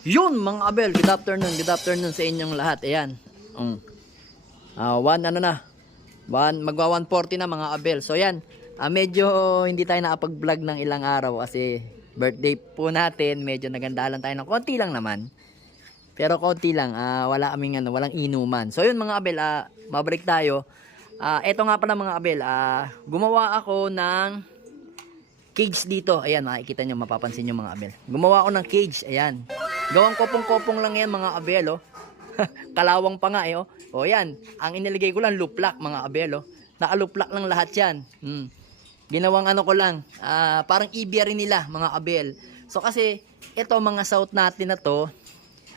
Yun mga abel, good afternoon, good afternoon sa inyong lahat. Ayan. Um, ah one ano na. One, magwa 140 na mga abel. So yan, ah, medyo hindi tayo nakapag-vlog ng ilang araw kasi birthday po natin. Medyo nagandalan tayo ng konti lang naman. Pero konti lang, ah, wala kaming ano, walang inuman. So yun mga abel, ah, mabalik tayo. Ah, eto nga pala mga abel, ah, gumawa ako ng cage dito. Ayan, makikita nyo, mapapansin nyo mga abel. Gumawa ako ng cage, ayan. Gawang kopong-kopong lang yan mga abel, oh. Kalawang pa nga, eh, oh. O yan, ang iniligay ko lang luplak mga abel, oh. Nakaluplak lang lahat yan. Hmm. Ginawang ano ko lang, ah, parang rin nila mga abel. So kasi, ito mga south natin na to,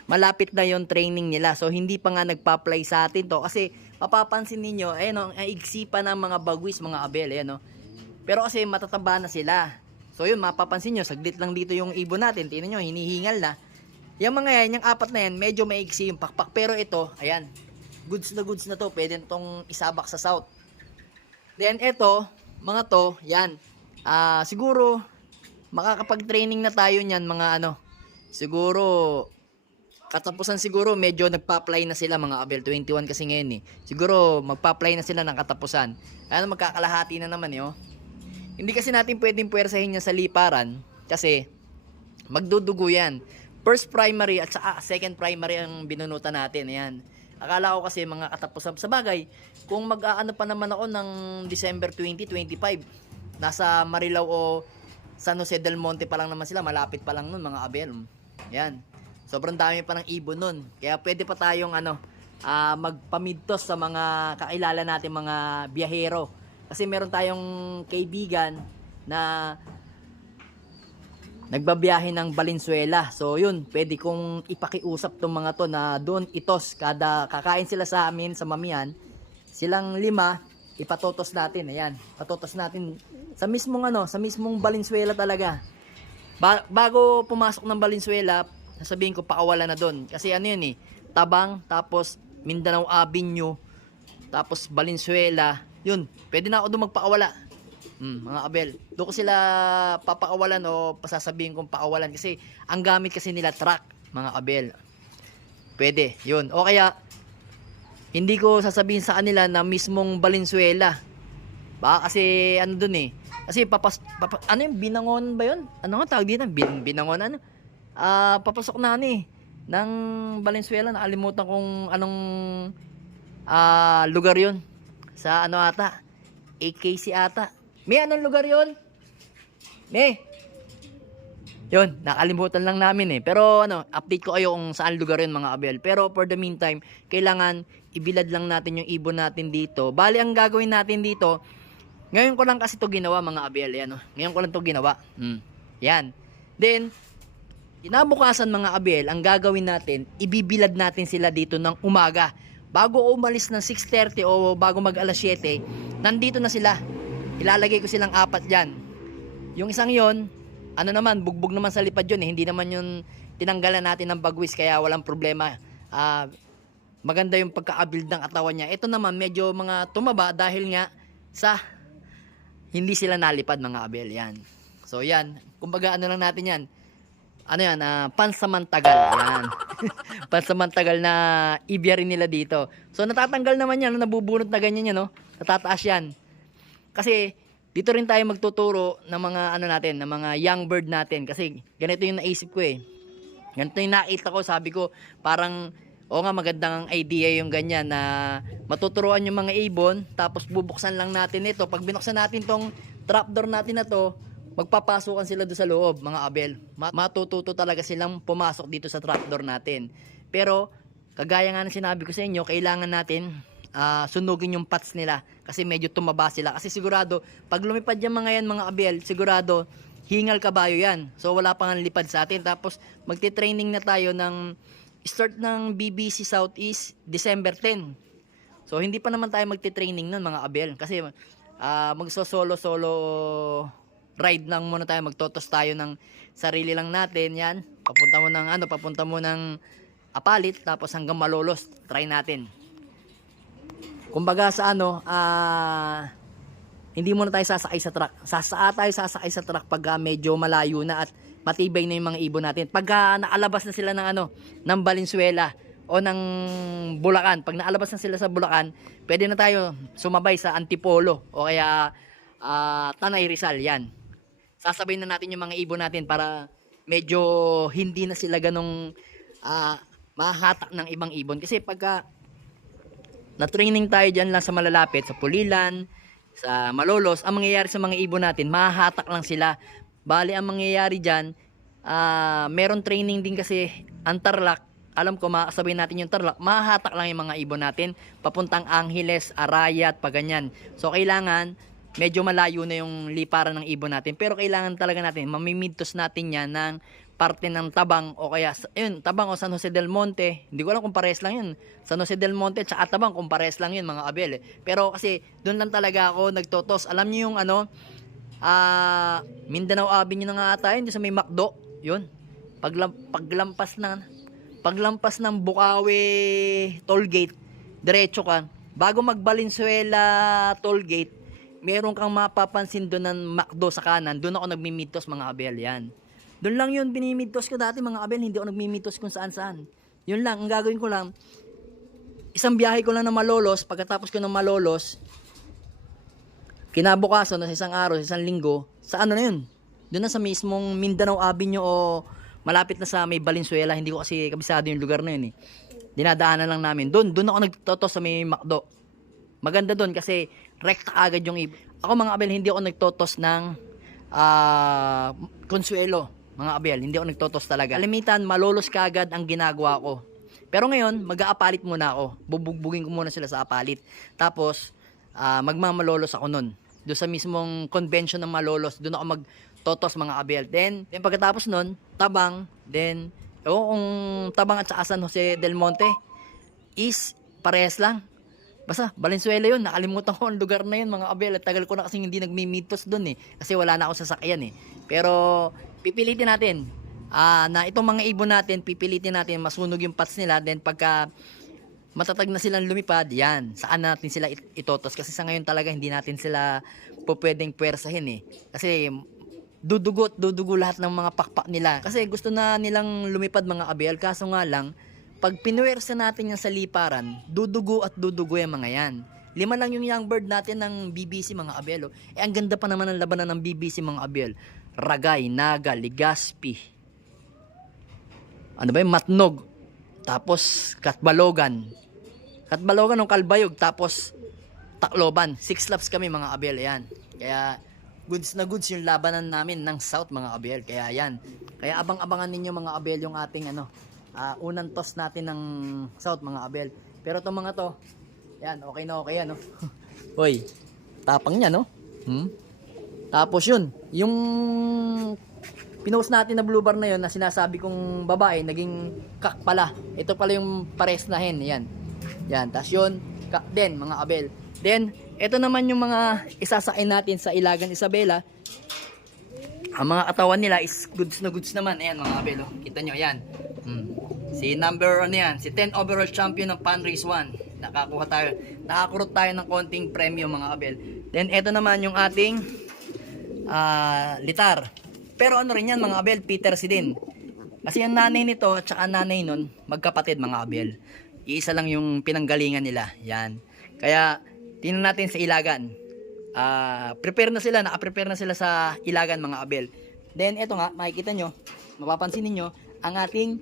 malapit na yon training nila. So hindi pa nga nagpa-apply sa atin to kasi mapapansin ninyo, ayun oh, ang igsi pa ng mga bagwis, mga abel, ayan oh. Pero kasi matataba na sila. So yun, mapapansin nyo, saglit lang dito yung ibon natin. Tingnan nyo, hinihingal na. Yung mga yan, yung apat na yan, medyo maiksi yung pakpak. Pero ito, ayan, goods na goods na to. Pwede itong isabak sa south. Then ito, mga to, yan. Ah, siguro, makakapag-training na tayo niyan, mga ano. Siguro, katapusan siguro medyo nagpa-apply na sila mga Abel 21 kasi ngayon eh. Siguro magpa-apply na sila ng katapusan. Ano magkakalahati na naman 'yo. Hindi kasi natin pwedeng puwersahin niya sa liparan kasi magdudugo yan. First primary at saka second primary ang binunutan natin. Ayan. Akala ko kasi mga katapusan sa bagay, kung mag-aano pa naman ako ng December 2025, nasa Marilao o San Jose del Monte pa lang naman sila, malapit pa lang nun mga abel. Yan. Sobrang dami pa ng ibon nun. Kaya pwede pa tayong ano, ah, magpamidtos sa mga kakilala natin mga biyahero. Kasi meron tayong kaibigan na nagbabiyahe ng Valenzuela. So yun, pwede kong ipakiusap tong mga to na doon itos kada kakain sila sa amin sa Mamian. Silang lima, ipatotos natin. Ayan, patotos natin sa mismong ano, sa mismong Valenzuela talaga. Ba- bago pumasok ng Valenzuela, sasabihin ko pakawala na doon. Kasi ano yun eh, Tabang, tapos Mindanao Avenue, tapos Valenzuela, yun, pwede na ako doon magpakawala. Hmm, mga abel. Doon ko sila papakawalan o pasasabihin kong pakawalan kasi ang gamit kasi nila truck, mga abel. Pwede, yun. O kaya, hindi ko sasabihin sa kanila na mismong Valenzuela. Baka kasi ano dun eh. Kasi papas, papa, ano yung binangon ba yun? Ano nga tawag dito? Bin, binangon ano? Ah, papasok na ano eh ng Valenzuela nakalimutan kong anong ah lugar 'yon. Sa ano ata? AKC ata. May anong lugar 'yon? May. Yun, nakalimutan lang namin eh. Pero ano, update ko kayo kung saan lugar yun mga abel. Pero for the meantime, kailangan ibilad lang natin yung ibon natin dito. Bali, ang gagawin natin dito, ngayon ko lang kasi to ginawa mga abel. Yan, oh. Ngayon ko lang to ginawa. Hmm. Yan. Then, Inabukasan mga abel, ang gagawin natin, ibibilad natin sila dito ng umaga. Bago umalis ng 6.30 o bago mag alas 7, nandito na sila. Ilalagay ko silang apat dyan. Yung isang yon, ano naman, bugbog naman sa lipad yun eh. Hindi naman yun tinanggalan natin ng bagwis kaya walang problema. Ah, maganda yung pagka-build ng katawan niya. Ito naman medyo mga tumaba dahil nga sa hindi sila nalipad mga abel. Yan. So yan, kumbaga ano lang natin yan ano yan, ah, pansamantagal. Yan. pansamantagal na ibya rin nila dito. So natatanggal naman yan, nabubunot na ganyan yan, no? Natataas yan. Kasi dito rin tayo magtuturo ng mga ano natin, ng mga young bird natin kasi ganito yung naisip ko eh. Ganito yung nakita ko, sabi ko, parang o nga magandang idea yung ganyan na matuturuan yung mga ibon tapos bubuksan lang natin ito. Pag binuksan natin tong trapdoor natin na to, magpapasukan sila doon sa loob, mga abel. Ma- Matututo talaga silang pumasok dito sa trapdoor natin. Pero, kagaya nga ng sinabi ko sa inyo, kailangan natin ah, sunugin yung pats nila kasi medyo tumaba sila. Kasi sigurado, pag lumipad yung mga yan, mga abel, sigurado, hingal kabayo yan. So, wala pang lipad sa atin. Tapos, magti-training na tayo ng start ng BBC Southeast December 10. So, hindi pa naman tayo magti-training nun, mga abel. Kasi, ah, magso-solo-solo ride lang muna tayo, magtotos tayo ng sarili lang natin, yan. Papunta mo ng ano, papunta mo ng apalit, tapos hanggang malolos, try natin. Kumbaga sa ano, ah, hindi muna tayo sasakay sa truck. Sasa tayo sasakay sa truck pag ah, medyo malayo na at matibay na yung mga ibon natin. Pagka naalabas na sila ng ano, ng Valenzuela o ng Bulacan, pag naalabas na sila sa Bulacan, pwede na tayo sumabay sa Antipolo o kaya ah, Tanay Rizal, yan. Sasabay na natin yung mga ibon natin para medyo hindi na sila ganong ah, mahatak ng ibang ibon. Kasi pagka na-training tayo dyan lang sa malalapit, sa Pulilan, sa Malolos, ang mangyayari sa mga ibon natin, mahahatak lang sila. Bali, ang mangyayari dyan, ah, meron training din kasi ang Tarlac, alam ko makakasabay natin yung Tarlac, mahahatak lang yung mga ibon natin, papuntang Angeles, Arayat, paganyan. So, kailangan, medyo malayo na yung liparan ng ibon natin. Pero kailangan talaga natin, mamimidtos natin yan ng parte ng Tabang o kaya, yun, Tabang o San Jose del Monte. Hindi ko alam kung pares lang yun. San Jose del Monte at Tabang kung pares lang yun mga abel. Eh. Pero kasi doon lang talaga ako nagtotos. Alam niyo yung ano, ah Mindanao Avenue na nga ata yun, sa may Macdo. Yun. Paglam, paglampas na, paglampas ng Bukawi toll gate, diretso ka. Bago mag Valenzuela toll gate, meron kang mapapansin doon ng McDo sa kanan. Doon ako nagmimitos mga abel yan. Doon lang yun binimitos ko dati mga abel. Hindi ako nagmimitos kung saan saan. Yun lang. Ang gagawin ko lang, isang biyahe ko lang na malolos. Pagkatapos ko ng malolos, kinabukasan na sa isang araw, sa isang linggo, sa ano na yun? Doon na sa mismong Mindanao Avenue o malapit na sa may Valenzuela. Hindi ko kasi kabisado yung lugar na yun eh. Dinadaanan lang namin. Doon, doon ako nagtotos sa may McDo. Maganda doon kasi rekta agad yung ibon. Ako mga abel, hindi ako nagtotos ng ah, consuelo. Mga abel, hindi ako nagtotos talaga. Kalimitan, malolos ka agad ang ginagawa ko. Pero ngayon, mag-aapalit muna ako. Bubugbugin ko muna sila sa apalit. Tapos, ah, magmamalolos ako nun. Doon sa mismong convention ng malolos, doon ako magtotos mga abel. Then, then pagkatapos nun, tabang, then, o kung tabang at saka San Jose del Monte, is parehas lang. Basta, Valenzuela yun. Nakalimutan ko ang lugar na yun, mga abel. At tagal ko na kasi hindi nagmimitos doon eh. Kasi wala na ako sasakyan eh. Pero, pipilitin natin. ah na itong mga ibon natin, pipilitin natin masunog yung pats nila. Then, pagka matatag na silang lumipad, yan. Saan natin sila it- itotos? Kasi sa ngayon talaga, hindi natin sila po pwedeng puwersahin eh. Kasi, dudugot, dudugo lahat ng mga pakpak nila. Kasi gusto na nilang lumipad mga abel. Kaso nga lang, pag pinuwersa natin yan sa liparan, dudugo at dudugo yung mga yan. Lima lang yung young bird natin ng BBC mga abelo. Eh ang ganda pa naman ng labanan ng BBC mga abel. Ragay, Naga, Ligaspi. Ano ba yung Matnog. Tapos Katbalogan. Katbalogan ng Kalbayog. Tapos Tacloban. Six laps kami mga abel. Yan. Kaya goods na goods yung labanan namin ng South mga abel. Kaya yan. Kaya abang-abangan ninyo mga abel yung ating ano, ah, unang toss natin ng South mga abel. Pero itong mga to, yan, okay na okay yan, no? Hoy, tapang niya, no? Hmm? Tapos yun, yung pinost natin na blue bar na yun na sinasabi kong babae, naging kak pala. Ito pala yung pares na hen, yan. Yan, tapos yun, kak din, mga abel. Then, ito naman yung mga isasakay natin sa Ilagan Isabela. Ang mga katawan nila is goods na goods naman. Ayan mga abel, oh. kita nyo, yan. Hmm. Si number ano yan, si 10 overall champion ng Pan Race 1. Nakakuha tayo, nakakurot tayo ng konting premyo mga abel. Then ito naman yung ating ah, litar. Pero ano rin yan mga abel, Peter si din. Kasi yung nanay nito at saka nanay nun, magkapatid mga abel. Iisa lang yung pinanggalingan nila. Yan. Kaya, tingnan natin sa ilagan. Ah, prepare na sila, naka-prepare na sila sa ilagan mga abel. Then, eto nga, makikita nyo, mapapansin ninyo, ang ating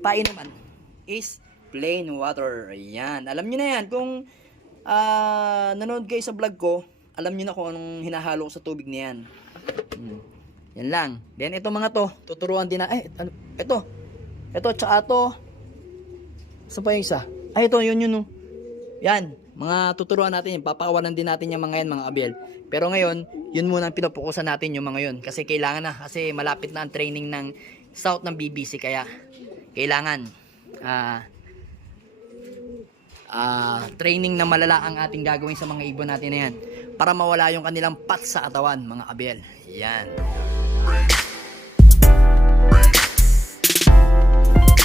painuman is plain water. Ayan. Alam nyo na yan. Kung ah, nanood kayo sa vlog ko, alam nyo na kung anong hinahalo ko sa tubig na yan. Hmm. Yan lang. Then, ito mga to, tuturuan din na, eh, ano, ito. Ito, tsaka to. Saan pa yung isa? Ay, ito, yun yun. oh. Yan, mga tuturuan natin yun. Papakawalan din natin yung mga yan, mga abel. Pero ngayon, yun muna ang pinapukusan natin yung mga yun. Kasi kailangan na. Kasi malapit na ang training ng South ng BBC. Kaya, kailangan ah ah training na malala ang ating gagawin sa mga ibon natin na yan. Para mawala yung kanilang pat sa katawan, mga abel. Yan.